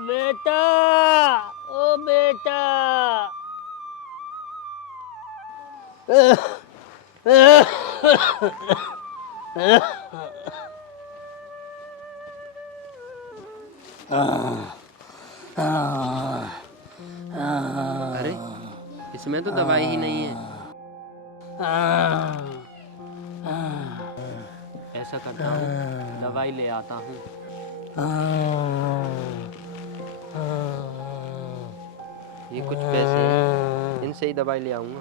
बेटा, ओ बेटा। अरे इसमें तो दवाई ही नहीं है। ऐसा करता हूँ, दवाई ले आता हूँ। ये कुछ पैसे हैं, इनसे ही दवाई ले आऊँगा।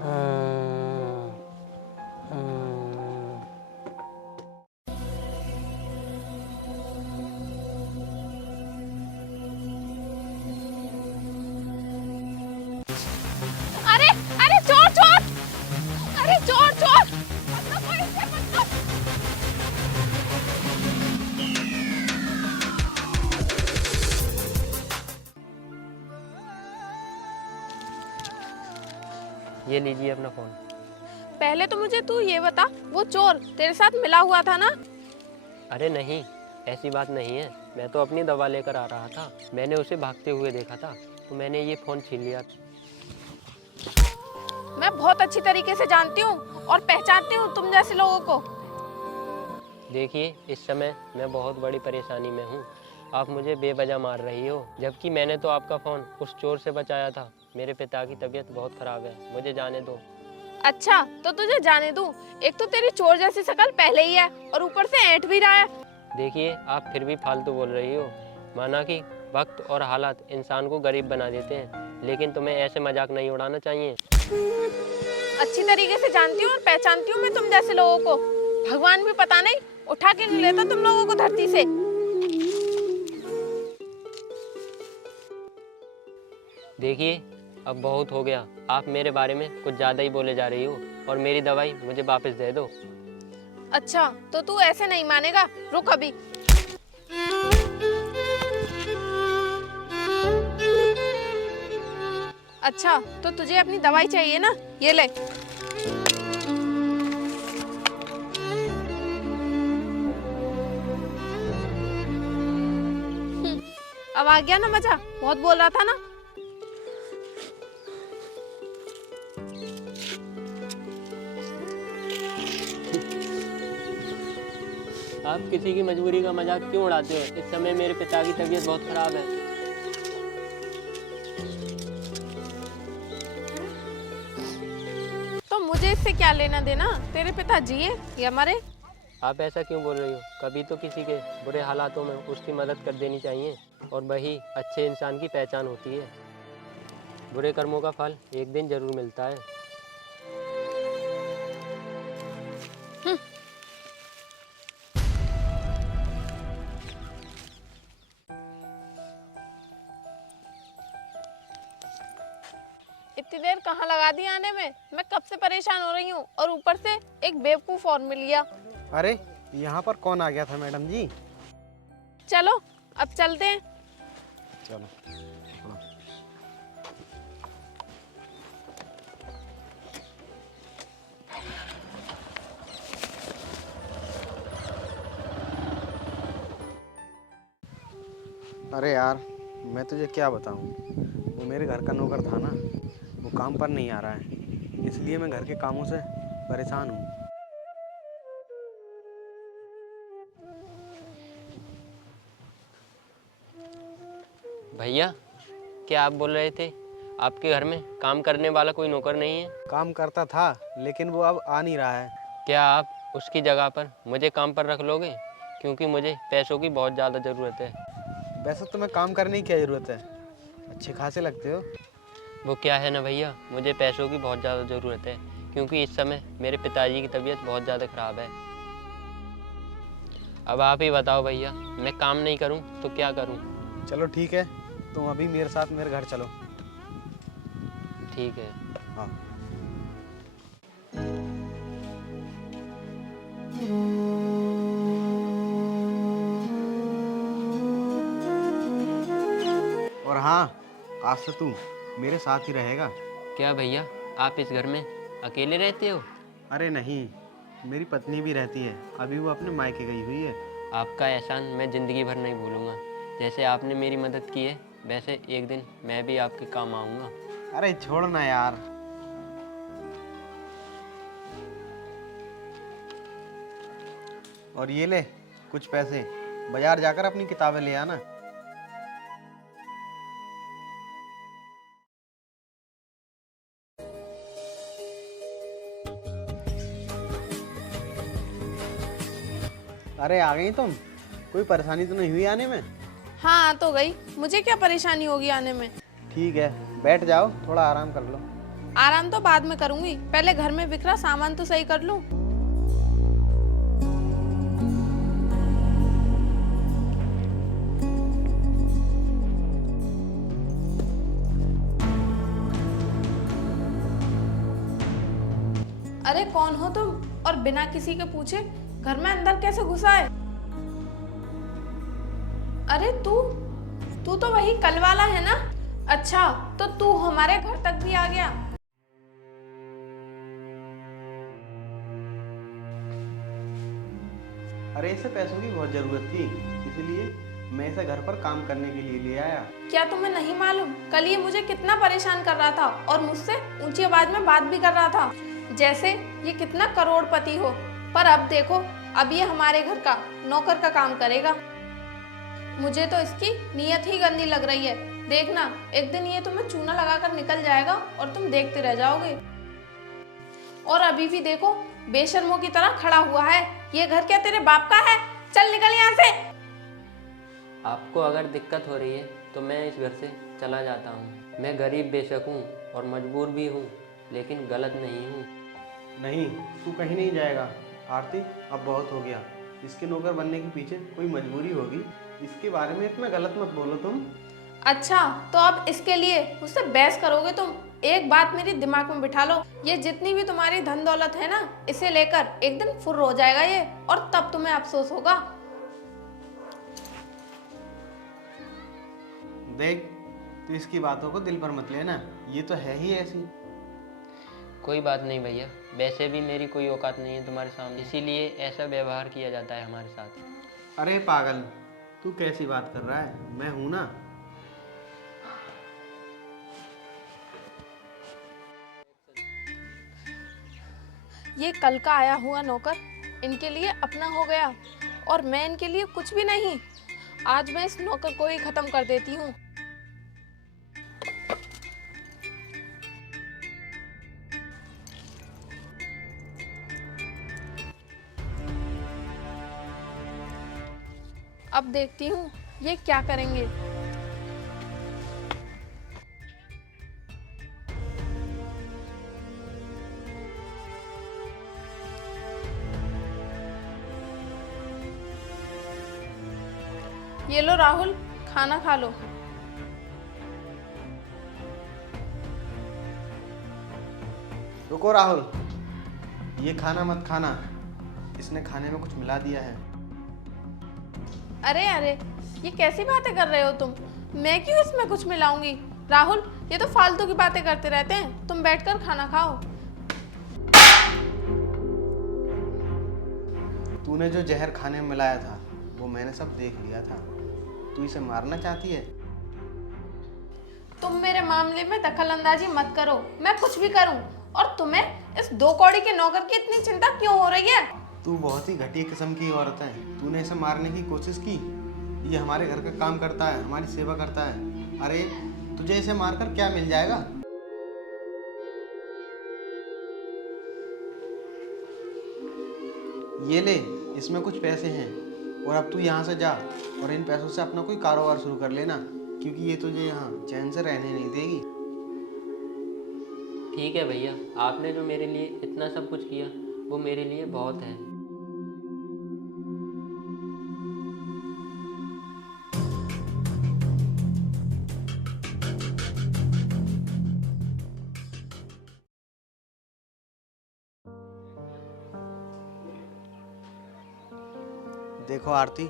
अरे अरे चोर चोर, अरे चोर चोर, पकड़ो कोई इसे, पकड़ो। ये लीजिए अपना फ़ोन। पहले तो मुझे तू ये बता, वो चोर तेरे साथ मिला हुआ था ना? अरे नहीं, ऐसी बात नहीं है। मैं तो अपनी दवा लेकर आ रहा था, मैंने उसे भागते हुए देखा था, तो मैंने ये फ़ोन छीन लिया। मैं बहुत अच्छी तरीके से जानती हूँ और पहचानती हूँ तुम जैसे लोगों को। देखिए, इस समय मैं बहुत बड़ी परेशानी में हूँ। आप मुझे बेवजह मार रही हो, जबकि मैंने तो आपका फ़ोन उस चोर से बचाया था। मेरे पिता की तबीयत बहुत ख़राब है, मुझे जाने दो। अच्छा तो तुझे जाने दूँ? एक तो तेरी चोर जैसी शक्ल पहले ही है और ऊपर से ऐंठ भी रहा है। देखिए, आप फिर भी फालतू बोल रही हो। माना कि वक्त और हालात इंसान को गरीब बना देते हैं, लेकिन तुम्हें ऐसे मजाक नहीं उड़ाना चाहिए। अच्छी तरीके से जानती हूँ और पहचानती हूँ मैं तुम जैसे लोगों को। भगवान भी पता नहीं उठा के नहीं लेता तुम लोगों को धरती से। देखिए, अब बहुत हो गया। आप मेरे बारे में कुछ ज़्यादा ही बोले जा रही हो और मेरी दवाई मुझे वापस दे दो। अच्छा तो तू ऐसे नहीं मानेगा, रुक अभी। अच्छा तो तुझे अपनी दवाई चाहिए ना, ये ले। अब आ गया ना मजा, बहुत बोल रहा था ना। आप किसी की मजबूरी का मजाक क्यों उड़ाते हो? इस समय मेरे पिता की तबीयत बहुत ख़राब है। तो मुझे इससे क्या लेना देना, तेरे पिता जिए या मरे? आप ऐसा क्यों बोल रही हो? कभी तो किसी के बुरे हालातों में उसकी मदद कर देनी चाहिए, और वही अच्छे इंसान की पहचान होती है। बुरे कर्मों का फल एक दिन जरूर मिलता है। इतनी देर कहाँ लगा दी आने में? मैं कब से परेशान हो रही हूँ और ऊपर से एक बेवकूफ और मिल गया। अरे यहाँ पर कौन आ गया था मैडम जी? चलो अब चलते हैं। चलो। अरे यार, मैं तुझे क्या बताऊँ, वो मेरे घर का नौकर था ना, वो काम पर नहीं आ रहा है, इसलिए मैं घर के कामों से परेशान हूँ। भैया, क्या आप बोल रहे थे आपके घर में काम करने वाला कोई नौकर नहीं है? काम करता था लेकिन वो अब आ नहीं रहा है। क्या आप उसकी जगह पर मुझे काम पर रख लोगे? क्योंकि मुझे पैसों की बहुत ज़्यादा ज़रूरत है। वैसे तुम्हें काम करने की क्या ज़रूरत है, अच्छे खासे लगते हो। वो क्या है ना भैया, मुझे पैसों की बहुत ज़्यादा ज़रूरत है, क्योंकि इस समय मेरे पिताजी की तबीयत बहुत ज़्यादा ख़राब है। अब आप ही बताओ भैया, मैं काम नहीं करूं तो क्या करूं? चलो ठीक है, तुम अभी मेरे साथ मेरे घर चलो। ठीक है। हाँ। और हाँ, आज से तू मेरे साथ ही रहेगा। क्या भैया, आप इस घर में अकेले रहते हो? अरे नहीं, मेरी पत्नी भी रहती है, अभी वो अपने मायके गई हुई है। आपका एहसान मैं ज़िंदगी भर नहीं भूलूंगा। जैसे आपने मेरी मदद की है, वैसे एक दिन मैं भी आपके काम आऊँगा। अरे छोड़ ना यार। और ये ले कुछ पैसे, बाजार जाकर अपनी किताबें ले आना। अरे आ गई तुम? कोई परेशानी तो नहीं हुई आने में? हाँ आ तो गई, मुझे क्या परेशानी होगी आने में। ठीक है, बैठ जाओ, थोड़ा आराम कर लो। आराम तो बाद में करूंगी, पहले घर में बिखरा सामान तो सही कर लूं। अरे कौन हो तुम, और बिना किसी के पूछे घर में अंदर कैसे घुसा है? अरे तू तो वही कल वाला है ना? अच्छा, तो तू हमारे घर तक भी आ गया। अरे इसे पैसों की बहुत जरूरत थी, इसलिए मैं इसे घर पर काम करने के लिए ले आया। क्या तुम्हें नहीं मालूम, कल ये मुझे कितना परेशान कर रहा था और मुझसे ऊंची आवाज में बात भी कर रहा था, जैसे ये कितना करोड़पति हो। पर अब देखो, अब ये हमारे घर का नौकर का काम करेगा। मुझे तो इसकी नीयत ही गंदी लग रही है। देखना, एक दिन ये तुम्हें चूना लगाकर निकल जाएगा और तुम देखते रह जाओगे। और अभी भी देखो, बेशर्मों की तरह खड़ा हुआ है। ये घर क्या तेरे बाप का है? चल निकल यहाँ से। आपको अगर दिक्कत हो रही है तो मैं इस घर से चला जाता हूँ। मैं गरीब बेशक हूँ और मजबूर भी हूँ, लेकिन गलत नहीं हूँ। नहीं, तू कहीं नहीं जाएगा। आरती, अब बहुत हो गया। इसके नौकर बनने के पीछे कोई मजबूरी होगी। इसके बारे में इतना गलत मत बोलो तुम। अच्छा, तो अब इसके लिए मुझसे बहस करोगे तुम? एक बात मेरी दिमाग में बिठा लो, ये जितनी भी तुम्हारी धन दौलत है ना, इसे लेकर एक दिन फुर्र हो जाएगा ये, और तब तुम्हें अफसोस होगा। देख, तू इसकी बातों को दिल पर मत लेना, ये तो है ही ऐसी। कोई बात नहीं भैया, वैसे भी मेरी कोई औकात नहीं है तुम्हारे सामने, इसीलिए ऐसा व्यवहार किया जाता है हमारे साथ। अरे पागल, तू कैसी बात कर रहा है? मैं हूं ना। ये कल का आया हुआ नौकर इनके लिए अपना हो गया, और मैं इनके लिए कुछ भी नहीं। आज मैं इस नौकर को ही खत्म कर देती हूँ। अब देखती हूँ ये क्या करेंगे। ये लो राहुल, खाना खा लो। रुको राहुल, ये खाना मत खाना, इसने खाने में कुछ मिला दिया है। अरे अरे, ये कैसी बातें कर रहे हो तुम? मैं क्यों इसमें कुछ मिलाऊंगी? राहुल, ये तो फालतू की बातें करते रहते हैं। तुम बैठकर खाना खाओ। तूने जो जहर खाने में मिलाया था वो मैंने सब देख लिया था। तू इसे मारना चाहती है? तुम मेरे मामले में दखल अंदाजी मत करो, मैं कुछ भी करूं। और तुम्हें इस दो कौड़ी के नौकर की इतनी चिंता क्यों हो रही है? तू बहुत ही घटिया किस्म की औरत है। तूने इसे मारने की कोशिश की। ये हमारे घर का काम करता है, हमारी सेवा करता है। अरे तुझे इसे मारकर क्या मिल जाएगा? ये ले, इसमें कुछ पैसे हैं, और अब तू यहाँ से जा और इन पैसों से अपना कोई कारोबार शुरू कर लेना, क्योंकि ये तुझे यहाँ चैन से रहने नहीं देगी। ठीक है भैया, आपने जो मेरे लिए इतना सब कुछ किया वो मेरे लिए बहुत है। देखो आरती,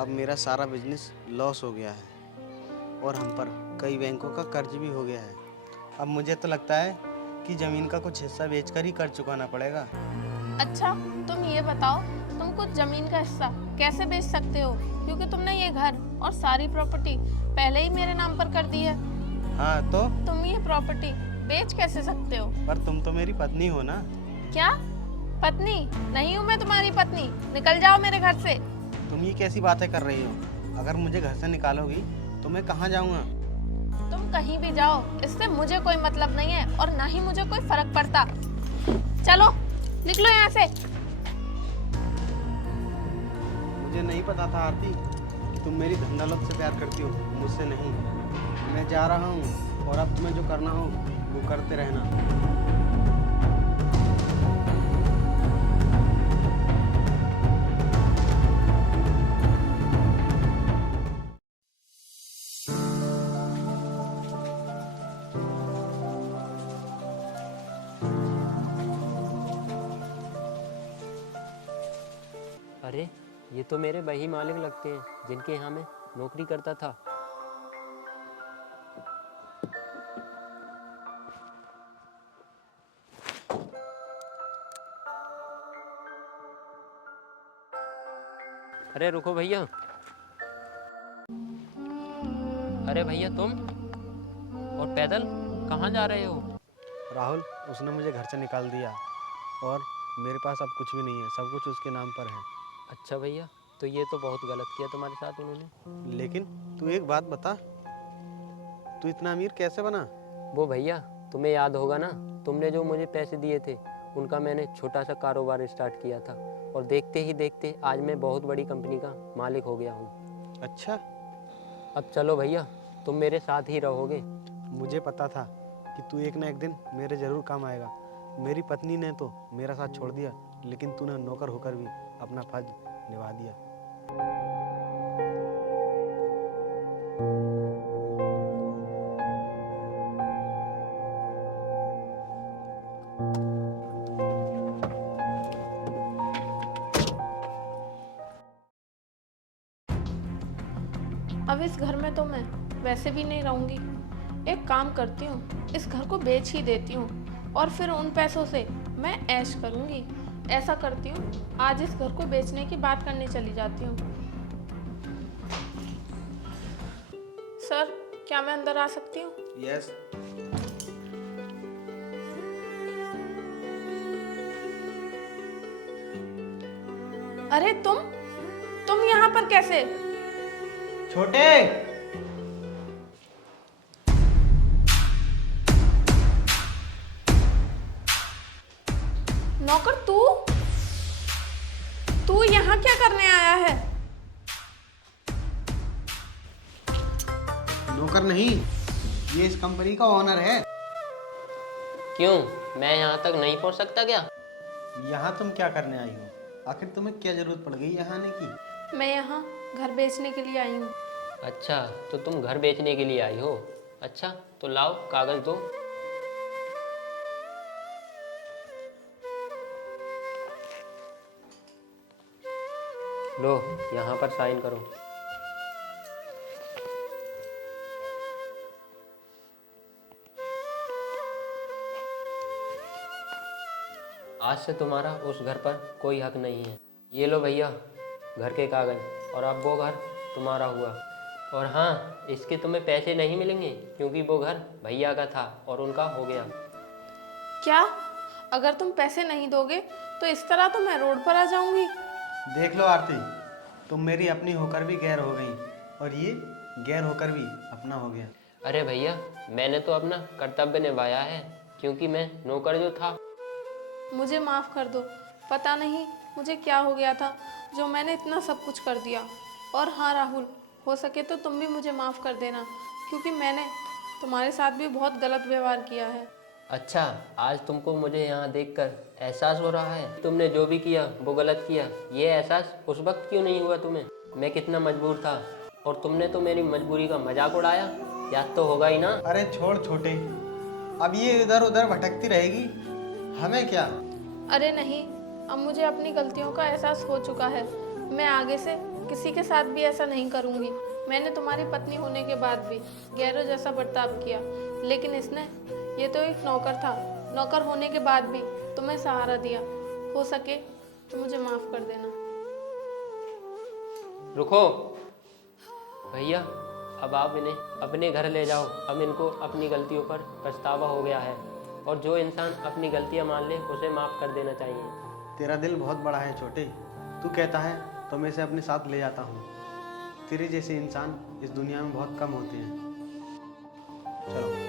अब मेरा सारा बिजनेस लॉस हो गया है और हम पर कई बैंकों का कर्ज भी हो गया है। अब मुझे तो लगता है कि ज़मीन का कुछ हिस्सा बेचकर ही कर्ज चुकाना पड़ेगा। अच्छा, तुम ये बताओ, तुम कुछ जमीन का हिस्सा कैसे बेच सकते हो? क्योंकि तुमने ये घर और सारी प्रॉपर्टी पहले ही मेरे नाम पर कर दी है। हाँ तो? तुम ये प्रॉपर्टी बेच कैसे सकते हो? पर तुम तो मेरी पत्नी हो ना। क्या पत्नी? नहीं हूँ मैं तुम्हारी पत्नी, निकल जाओ मेरे घर से। तुम ये कैसी बातें कर रही हो? अगर मुझे घर से निकालोगी तो मैं कहाँ जाऊँगा? तुम कहीं भी जाओ, इससे मुझे कोई मतलब नहीं है और ना ही मुझे कोई फर्क पड़ता। चलो निकलो यहाँ से। मुझे नहीं पता था आरती कि तुम मेरी धन दौलत से प्यार करती हो, मुझसे नहीं। मैं जा रहा हूँ और अब तुम्हें जो करना हो वो करते रहना। अरे ये तो मेरे वही मालिक लगते हैं जिनके यहाँ मैं नौकरी करता था। अरे रुको भैया। अरे भैया तुम, और पैदल कहाँ जा रहे हो? राहुल, उसने मुझे घर से निकाल दिया और मेरे पास अब कुछ भी नहीं है, सब कुछ उसके नाम पर है। अच्छा भैया, तो ये तो बहुत गलत किया तुम्हारे साथ उन्होंने। लेकिन तू एक बात बता, तू इतना अमीर कैसे बना? वो भैया, तुम्हें याद होगा ना, तुमने जो मुझे पैसे दिए थे उनका मैंने छोटा सा कारोबार स्टार्ट किया था और देखते ही देखते आज मैं बहुत बड़ी कंपनी का मालिक हो गया हूँ। अच्छा, अब चलो भैया, तुम मेरे साथ ही रहोगे। मुझे पता था कि तू एक ना एक दिन मेरे ज़रूर काम आएगा। मेरी पत्नी ने तो मेरा साथ छोड़ दिया, लेकिन तूने नौकर होकर भी अपना फर्ज निभा दिया। अब इस घर में तो मैं वैसे भी नहीं रहूंगी। एक काम करती हूँ, इस घर को बेच ही देती हूँ और फिर उन पैसों से मैं ऐश करूँगी। ऐसा करती हूँ, आज इस घर को बेचने की बात करने चली जाती हूँ। सर, क्या मैं अंदर आ सकती हूँ? यस। अरे तुम यहाँ पर कैसे? छोटे, नौकर तू यहाँ क्या करने आया है? नौकर नहीं, ये इस कंपनी का ओनर है। क्यों, मैं यहाँ तक नहीं पहुँच सकता क्या? यहाँ तुम क्या करने आई हो? आखिर तुम्हें क्या जरूरत पड़ गई यहाँ आने की? मैं यहाँ घर बेचने के लिए आई हूँ। अच्छा, तो तुम घर बेचने के लिए आई हो। अच्छा, तो लाओ कागज दो। लो, यहाँ पर साइन करो। आज से तुम्हारा उस घर पर कोई हक नहीं है। ये लो भैया, घर के कागज, और अब वो घर तुम्हारा हुआ। और हाँ, इसके तुम्हें पैसे नहीं मिलेंगे क्योंकि वो घर भैया का था और उनका हो गया। क्या? अगर तुम पैसे नहीं दोगे तो इस तरह तो मैं रोड पर आ जाऊंगी। देख लो आरती, तुम मेरी अपनी होकर भी गैर हो गई और ये गैर होकर भी अपना हो गया। अरे भैया, मैंने तो अपना कर्तव्य निभाया है क्योंकि मैं नौकर जो था। मुझे माफ़ कर दो, पता नहीं मुझे क्या हो गया था जो मैंने इतना सब कुछ कर दिया। और हाँ राहुल, हो सके तो तुम भी मुझे माफ़ कर देना क्योंकि मैंने तुम्हारे साथ भी बहुत गलत व्यवहार किया है। अच्छा, आज तुमको मुझे यहाँ देखकर एहसास हो रहा है तुमने जो भी किया वो गलत किया। ये एहसास उस वक्त क्यों नहीं हुआ तुम्हें? मैं कितना मजबूर था और तुमने तो मेरी मजबूरी का मजाक उड़ाया। याद तो होगा ही ना? अरे छोड़ छोटे, अब ये इधर उधर भटकती रहेगी, हमें क्या। अरे नहीं, अब मुझे अपनी गलतियों का एहसास हो चुका है। मैं आगे से किसी के साथ भी ऐसा नहीं करूँगी। मैंने तुम्हारी पत्नी होने के बाद भी गैरों जैसा बर्ताव किया, लेकिन इसने, ये तो एक नौकर था, नौकर होने के बाद भी तुम्हें सहारा दिया। हो सके तो मुझे माफ़ कर देना। रुको भैया, अब आप इन्हें अपने घर ले जाओ। अब इनको अपनी गलतियों पर पछतावा हो गया है, और जो इंसान अपनी गलतियां मान ले उसे माफ़ कर देना चाहिए। तेरा दिल बहुत बड़ा है छोटे, तू कहता है तो मैं इसे अपने साथ ले जाता हूँ। तेरे जैसे इंसान इस दुनिया में बहुत कम होते हैं। चलो।